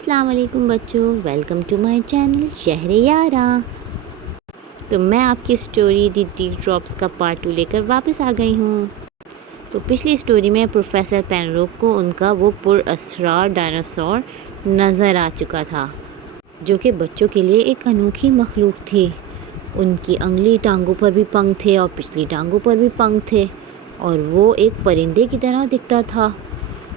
अस्सलाम वालेकुम बच्चों, वेलकम टू माय चैनल शहर यारा। तो मैं आपकी स्टोरी दी टी ड्रॉप्स का पार्ट 2 लेकर वापस आ गई हूँ। तो पिछली स्टोरी में प्रोफेसर पेनरोप को उनका वो पुरअसरार डायनासोर नज़र आ चुका था, जो कि बच्चों के लिए एक अनोखी मखलूक थी। उनकी अगली टांगों पर भी पंख थे और पिछली टांगों पर भी पंख थे, और वो एक परिंदे की तरह दिखता था।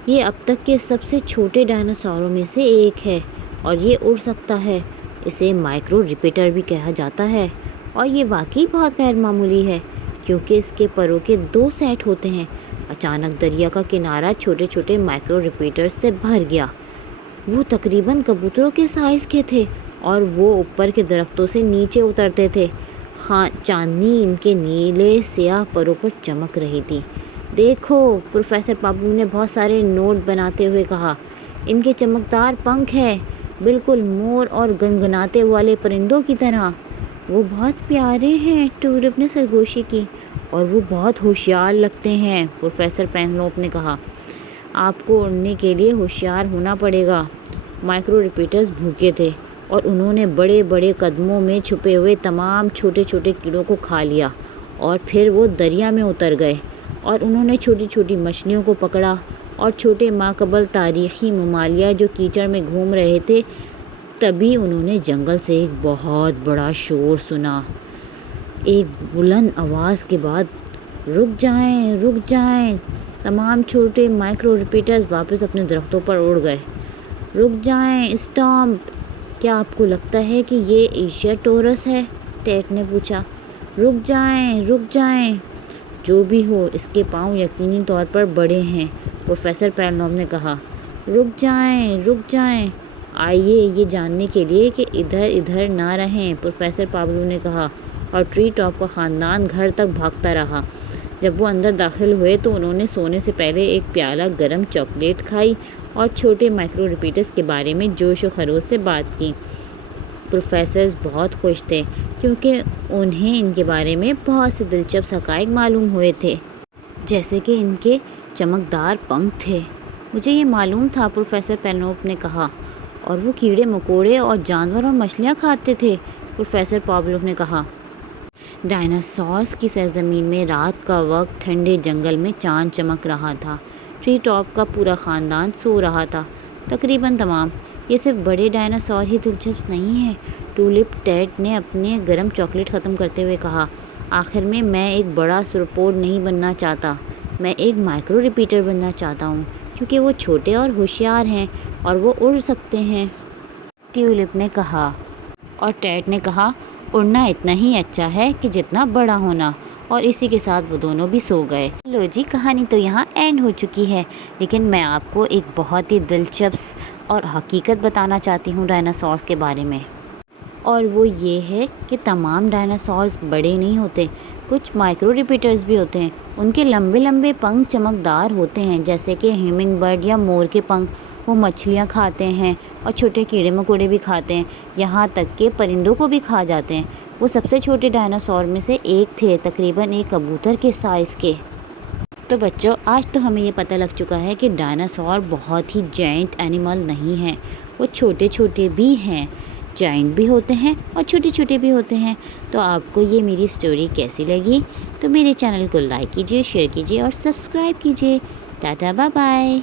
ये अब तक के सबसे छोटे डायनासोरों में से एक है और ये उड़ सकता है। इसे माइक्रो रिपीटर भी कहा जाता है, और ये वाकई बहुत गैर मामूली है क्योंकि इसके परों के 2 सेट होते हैं। अचानक दरिया का किनारा छोटे छोटे माइक्रो रिपीटर्स से भर गया। वो तकरीबन कबूतरों के साइज़ के थे और वो ऊपर के दरख्तों से नीचे उतरते थे। हाँ, चांदनी इनके नीले स्याह परों पर चमक रही थी। देखो, प्रोफेसर पाबलू ने बहुत सारे नोट बनाते हुए कहा, इनके चमकदार पंख हैं, बिल्कुल मोर और गनगनाते वाले परिंदों की तरह। वो बहुत प्यारे हैं, ट्यूलिप ने सरगोशी की, और वो बहुत होशियार लगते हैं, प्रोफेसर पेनरोप ने कहा। आपको उड़ने के लिए होशियार होना पड़ेगा। माइक्रो रिपीटर्स भूखे थे और उन्होंने बड़े बड़े कदमों में छुपे हुए तमाम छोटे छोटे कीड़ों को खा लिया, और फिर वो दरिया में उतर गए और उन्होंने छोटी छोटी मछलियों को पकड़ा और छोटे माकबल तारीखी ममालिया जो कीचड़ में घूम रहे थे। तभी उन्होंने जंगल से एक बहुत बड़ा शोर सुना। एक बुलंद आवाज़ के बाद, रुक जाएं, रुक जाएं। तमाम छोटे माइक्रो रिपीटर्स वापस अपने दरख्तों पर उड़ गए। रुक जाएं, स्टॉम्प। क्या आपको लगता है कि ये एशिया टोरस है? टेट ने पूछा। रुक जाएं, रुक जाएं। जो भी हो, इसके पाँव यकीनी तौर पर बड़े हैं, प्रोफेसर पेनरोप ने कहा। रुक जाएं, रुक जाएं। आइए ये जानने के लिए कि इधर इधर ना रहें, प्रोफेसर पाबलू ने कहा, और ट्री टॉप का ख़ानदान घर तक भागता रहा। जब वो अंदर दाखिल हुए तो उन्होंने सोने से पहले एक प्याला गर्म चॉकलेट खाई और छोटे माइक्रो रिपीटर्स के बारे में जोश व खरोश से बात की। प्रोफेसर्स बहुत खुश थे क्योंकि उन्हें इनके बारे में बहुत से दिलचस्प हक़ाइक़ मालूम हुए थे, जैसे कि इनके चमकदार पंख थे। मुझे ये मालूम था, प्रोफेसर पेनरोप ने कहा, और वो कीड़े मकोड़े और जानवर और मछलियाँ खाते थे, प्रोफेसर पाबलू ने कहा। डायनासोर्स की सरजमीन में रात का वक्त ठंडे जंगल में चांद चमक रहा था। ट्री टॉप का पूरा ख़ानदान सो रहा था, तकरीबन तमाम। ये सिर्फ बड़े डायनासोर ही दिलचस्प नहीं है, ट्यूलिप टेट ने अपने गर्म चॉकलेट ख़त्म करते हुए कहा। आखिर में मैं एक बड़ा सुरपोड नहीं बनना चाहता, मैं एक माइक्रो रिपीटर बनना चाहता हूँ, क्योंकि वो छोटे और होशियार हैं और वो उड़ सकते हैं, ट्यूलिप ने कहा। और टेट ने कहा, उड़ना इतना ही अच्छा है कि जितना बड़ा होना। और इसी के साथ वो दोनों भी सो गए। लो जी, कहानी तो यहाँ एंड हो चुकी है, लेकिन मैं आपको एक बहुत ही दिलचस्प और हकीकत बताना चाहती हूँ डायनासोर्स के बारे में, और वो ये है कि तमाम डायनासोर्स बड़े नहीं होते, कुछ माइक्रो रिपीटर्स भी होते हैं। उनके लंबे लंबे पंख चमकदार होते हैं, जैसे कि हिमिंग बर्ड या मोर के पंख। वो मछलियाँ खाते हैं और छोटे कीड़े मकोड़े भी खाते हैं, यहाँ तक कि परिंदों को भी खा जाते हैं। वो सबसे छोटे डायनासोर में से एक थे, तकरीबन एक कबूतर के साइज़ के। तो बच्चों, आज तो हमें ये पता लग चुका है कि डायनासोर बहुत ही जायंट एनिमल नहीं हैं, वो छोटे छोटे भी हैं, जायंट भी होते हैं और छोटे छोटे भी होते हैं। तो आपको ये मेरी स्टोरी कैसी लगी? तो मेरे चैनल को लाइक कीजिए, शेयर कीजिए और सब्सक्राइब कीजिए। Tata, bye bye.